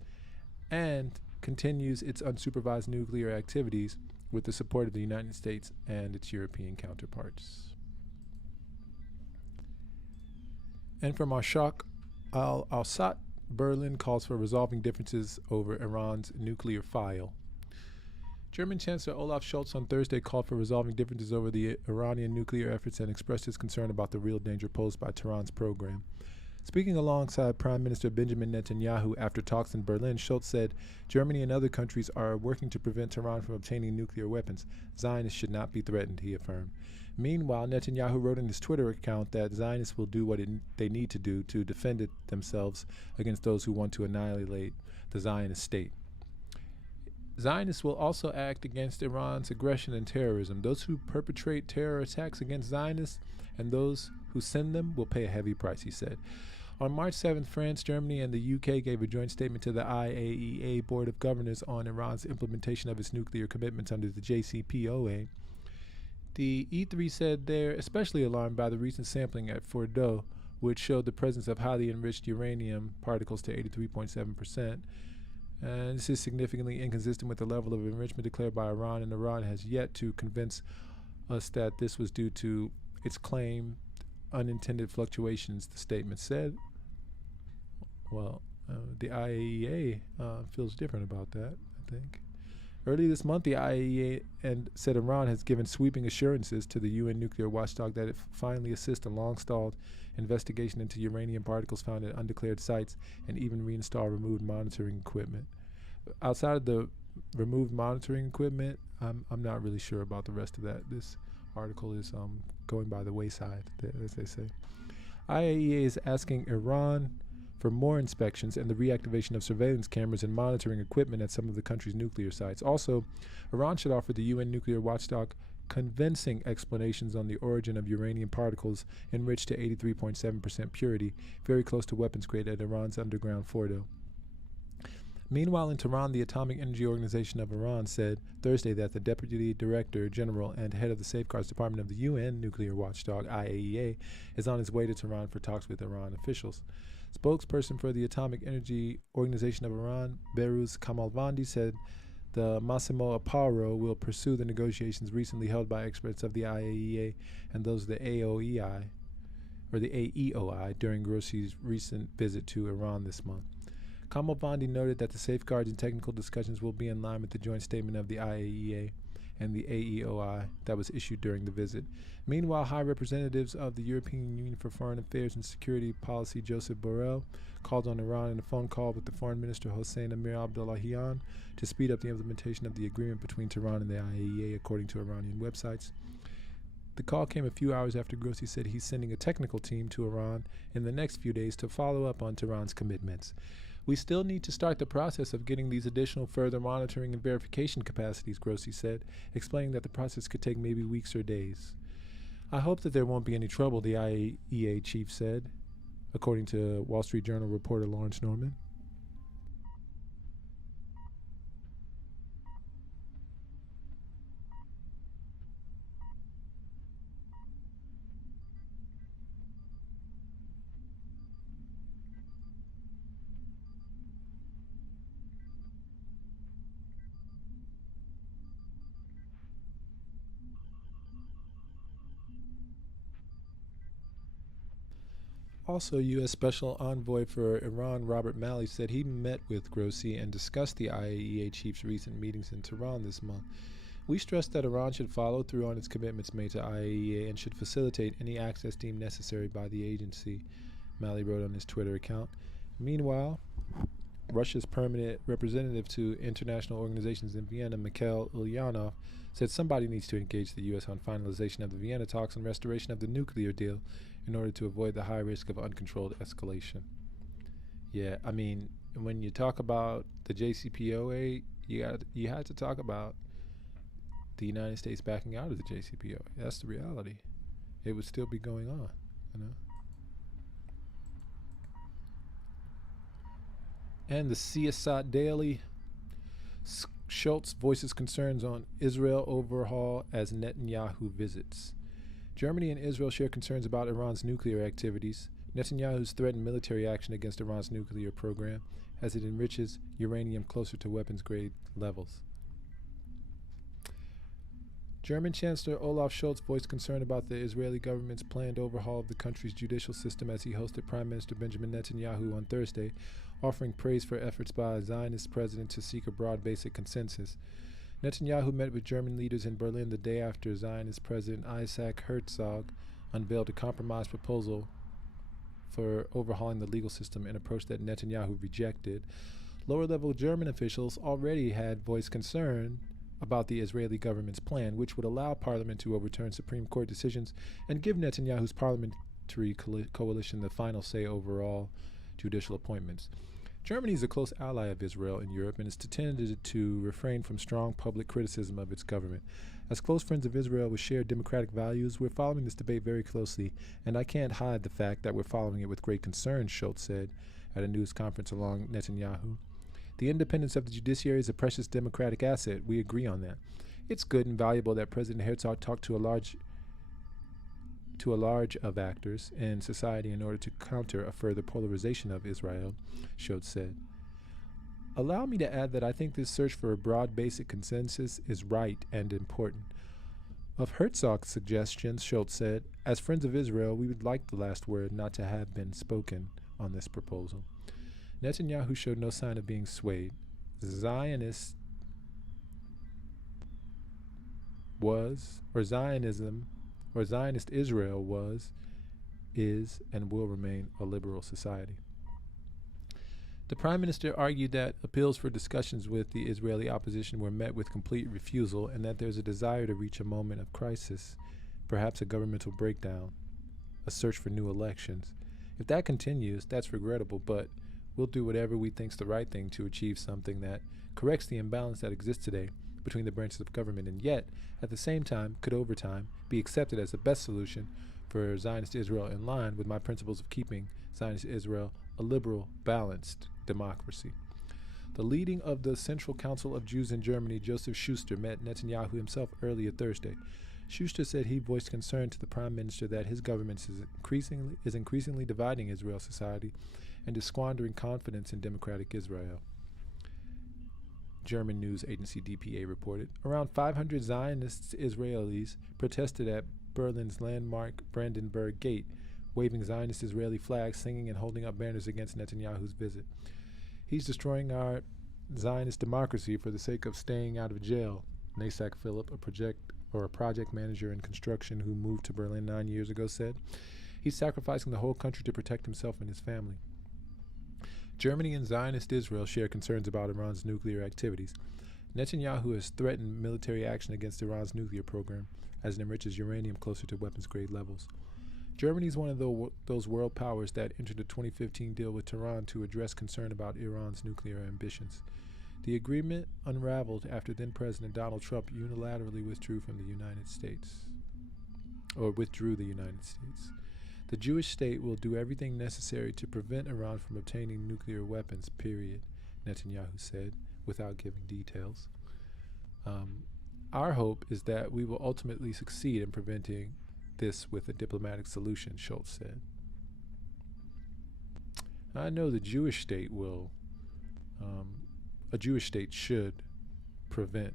and continues its unsupervised nuclear activities with the support of the United States and its European counterparts. And from Ashok al-Assad, Berlin calls for resolving differences over Iran's nuclear file. German Chancellor Olaf Scholz on Thursday called for resolving differences over the Iranian nuclear efforts and expressed his concern about the real danger posed by Tehran's program. Speaking alongside Prime Minister Benjamin Netanyahu after talks in Berlin, Scholz said Germany and other countries are working to prevent Tehran from obtaining nuclear weapons. Zionists should not be threatened, he affirmed. Meanwhile, Netanyahu wrote in his Twitter account that Zionists will do what they need to do to defend themselves against those who want to annihilate the Zionist state. Zionists will also act against Iran's aggression and terrorism. Those who perpetrate terror attacks against Zionists and those who send them will pay a heavy price, he said. On March 7th, France, Germany, and the UK gave a joint statement to the IAEA Board of Governors on Iran's implementation of its nuclear commitments under the JCPOA. The E3 said they're especially alarmed by the recent sampling at Fordow, which showed the presence of highly enriched uranium particles to 83.7%. And this is significantly inconsistent with the level of enrichment declared by Iran, and Iran has yet to convince us that this was due to its claimed unintended fluctuations, the statement said. Well, the IAEA feels different about that, I think. Early this month, the IAEA said Iran has given sweeping assurances to the UN nuclear watchdog that it finally assists a long-stalled investigation into uranium particles found at undeclared sites and even reinstall removed monitoring equipment. Outside of the removed monitoring equipment, I'm not really sure about the rest of that. This article is going by the wayside, as they say. IAEA is asking Iran for more inspections and the reactivation of surveillance cameras and monitoring equipment at some of the country's nuclear sites. Also, Iran should offer the UN nuclear watchdog convincing explanations on the origin of uranium particles enriched to 83.7% purity, very close to weapons created at Iran's underground Fordow. Meanwhile, in Tehran, the Atomic Energy Organization of Iran said Thursday that the Deputy Director General and head of the Safeguards Department of the UN nuclear watchdog, IAEA, is on his way to Tehran for talks with Iran officials. Spokesperson for the Atomic Energy Organization of Iran, Behruz Kamalvandi, said the Massimo Aparo will pursue the negotiations recently held by experts of the IAEA and those of the AEOI during Grossi's recent visit to Iran this month. Kamalvandi noted that the safeguards and technical discussions will be in line with the joint statement of the IAEA and the AEOI that was issued during the visit. Meanwhile, high representatives of the European Union for Foreign Affairs and Security Policy, Joseph Borrell, called on Iran in a phone call with the Foreign Minister Hossein Amir Abdullahian to speed up the implementation of the agreement between Tehran and the IAEA, according to Iranian websites. The call came a few hours after Grossi said he's sending a technical team to Iran in the next few days to follow up on Tehran's commitments. We still need to start the process of getting these additional further monitoring and verification capacities, Grossi said, explaining that the process could take maybe weeks or days. I hope that there won't be any trouble, the IAEA chief said, according to Wall Street Journal reporter Lawrence Norman. Also, U.S. Special Envoy for Iran Robert Malley said he met with Grossi and discussed the IAEA chief's recent meetings in Tehran this month. We stressed that Iran should follow through on its commitments made to IAEA and should facilitate any access deemed necessary by the agency, Malley wrote on his Twitter account. Meanwhile, Russia's permanent representative to international organizations in Vienna, Mikhail Ulyanov, said somebody needs to engage the U.S. on finalization of the Vienna talks and restoration of the nuclear deal in order to avoid the high risk of uncontrolled escalation. Yeah, I mean, when you talk about the JCPOA, you had to talk about the United States backing out of the JCPOA. That's the reality. It would still be going on, you know. And the CSAT Daily. Schultz voices concerns on Israel overhaul as Netanyahu visits. Germany and Israel share concerns about Iran's nuclear activities. Netanyahu's threatened military action against Iran's nuclear program as it enriches uranium closer to weapons-grade levels. German Chancellor Olaf Scholz voiced concern about the Israeli government's planned overhaul of the country's judicial system as he hosted Prime Minister Benjamin Netanyahu on Thursday, offering praise for efforts by a Zionist president to seek a broad basic consensus. Netanyahu met with German leaders in Berlin the day after Zionist President Isaac Herzog unveiled a compromise proposal for overhauling the legal system, an approach that Netanyahu rejected. Lower-level German officials already had voiced concern about the Israeli government's plan, which would allow parliament to overturn Supreme Court decisions and give Netanyahu's parliamentary coalition the final say over all judicial appointments. Germany is a close ally of Israel in Europe and is tended to refrain from strong public criticism of its government. As close friends of Israel with shared democratic values, we're following this debate very closely, and I can't hide the fact that we're following it with great concern, Schultz said at a news conference along Netanyahu. The independence of the judiciary is a precious democratic asset. We agree on that. It's good and valuable that President Herzog talked to a large of actors in society in order to counter a further polarization of Israel, Schultz said. Allow me to add that I think this search for a broad basic consensus is right and important. Of Herzog's suggestions, Schultz said, as friends of Israel, we would like the last word not to have been spoken on this proposal. Netanyahu showed no sign of being swayed. Zionist Israel was, is, and will remain a liberal society. The Prime Minister argued that appeals for discussions with the Israeli opposition were met with complete refusal and that there's a desire to reach a moment of crisis, perhaps a governmental breakdown, a search for new elections. If that continues, that's regrettable, but we'll do whatever we think's the right thing to achieve something that corrects the imbalance that exists today between the branches of government and yet, at the same time, could over time be accepted as the best solution for Zionist Israel in line with my principles of keeping Zionist Israel a liberal, balanced democracy. The leading of the Central Council of Jews in Germany, Joseph Schuster, met Netanyahu himself earlier Thursday. Schuster said he voiced concern to the Prime Minister that his government is increasingly dividing Israel's society and is squandering confidence in democratic Israel. German news agency DPA reported. Around 500 Zionist Israelis protested at Berlin's landmark Brandenburg Gate, waving Zionist Israeli flags, singing and holding up banners against Netanyahu's visit. He's destroying our Zionist democracy for the sake of staying out of jail, Nasak Philip, a project manager in construction who moved to Berlin 9 years ago, said. He's sacrificing the whole country to protect himself and his family. Germany and Zionist Israel share concerns about Iran's nuclear activities. Netanyahu has threatened military action against Iran's nuclear program as it enriches uranium closer to weapons-grade levels. Germany is one of those world powers that entered a 2015 deal with Tehran to address concern about Iran's nuclear ambitions. The agreement unraveled after then-President Donald Trump unilaterally withdrew the United States. The Jewish state will do everything necessary to prevent Iran from obtaining nuclear weapons, period, Netanyahu said, without giving details. Our hope is that we will ultimately succeed in preventing this with a diplomatic solution, Schultz said. I know the Jewish state will, a Jewish state should prevent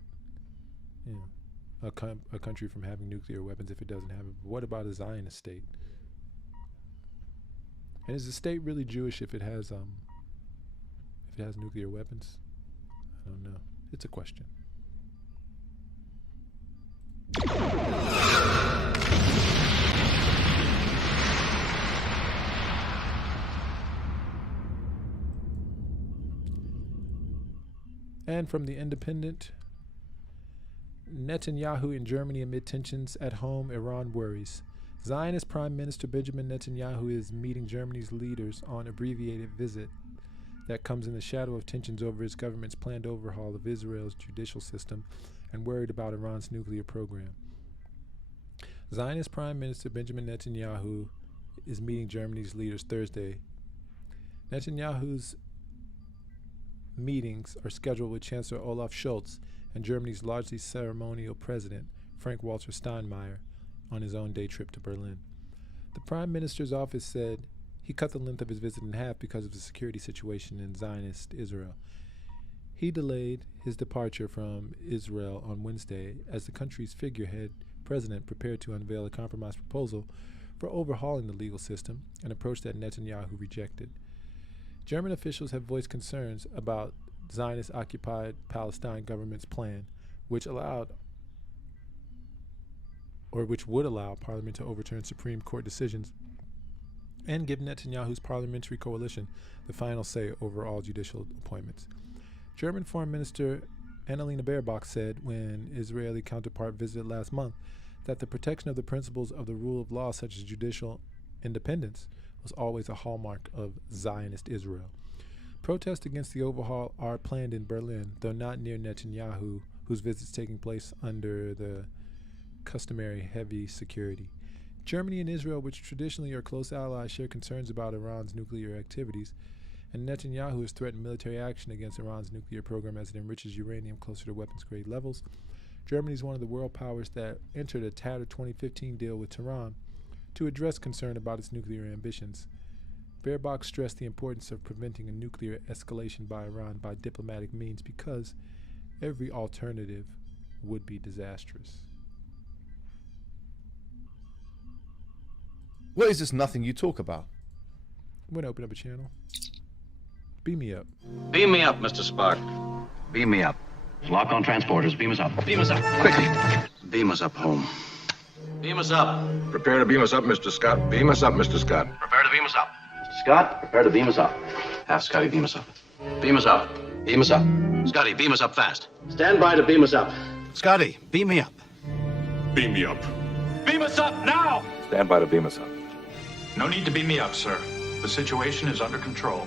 a country from having nuclear weapons if it doesn't have it. But what about a Zionist state? And is the state really Jewish if it has nuclear weapons? I don't know. It's a question. And from the Independent, Netanyahu in Germany amid tensions at home, Iran worries. Zionist Prime Minister Benjamin Netanyahu is meeting Germany's leaders on an abbreviated visit that comes in the shadow of tensions over his government's planned overhaul of Israel's judicial system and worried about Iran's nuclear program. Zionist Prime Minister Benjamin Netanyahu is meeting Germany's leaders Thursday. Netanyahu's meetings are scheduled with Chancellor Olaf Scholz and Germany's largely ceremonial president, Frank-Walter Steinmeier, on his own day trip to Berlin. The Prime Minister's office said he cut the length of his visit in half because of the security situation in Zionist Israel. He delayed his departure from Israel on Wednesday as the country's figurehead president prepared to unveil a compromise proposal for overhauling the legal system, an approach that Netanyahu rejected. German officials have voiced concerns about Zionist-occupied Palestine government's plan, which would allow Parliament to overturn Supreme Court decisions and give Netanyahu's parliamentary coalition the final say over all judicial appointments. German Foreign Minister Annalena Baerbock said when Israeli counterpart visited last month that the protection of the principles of the rule of law, such as judicial independence, was always a hallmark of Zionist Israel. Protests against the overhaul are planned in Berlin, though not near Netanyahu, whose visit's taking place under the customary heavy security. Germany and Israel, which traditionally are close allies, share concerns about Iran's nuclear activities, and Netanyahu has threatened military action against Iran's nuclear program as it enriches uranium closer to weapons-grade levels. Germany is one of the world powers that entered a tattered 2015 deal with Tehran to address concern about its nuclear ambitions. Baerbock stressed the importance of preventing a nuclear escalation by Iran by diplomatic means because every alternative would be disastrous. What is this nothing you talk about? I'm going to open up a channel. Beam me up. Beam me up, Mr. Spark. Beam me up. Lock on transporters. Beam us up. Beam us up. Quickly. Beam us up home. Beam us up. Prepare to beam us up, Mr. Scott. Beam us up, Mr. Scott. Prepare to beam us up. Mr. Scott, prepare to beam us up. Have Scotty beam us up. Beam us up. Beam us up. Scotty, beam us up fast. Stand by to beam us up. Scotty, beam me up. Beam me up. Beam us up now! Stand by to beam us up. No need to beam me up, sir. The situation is under control.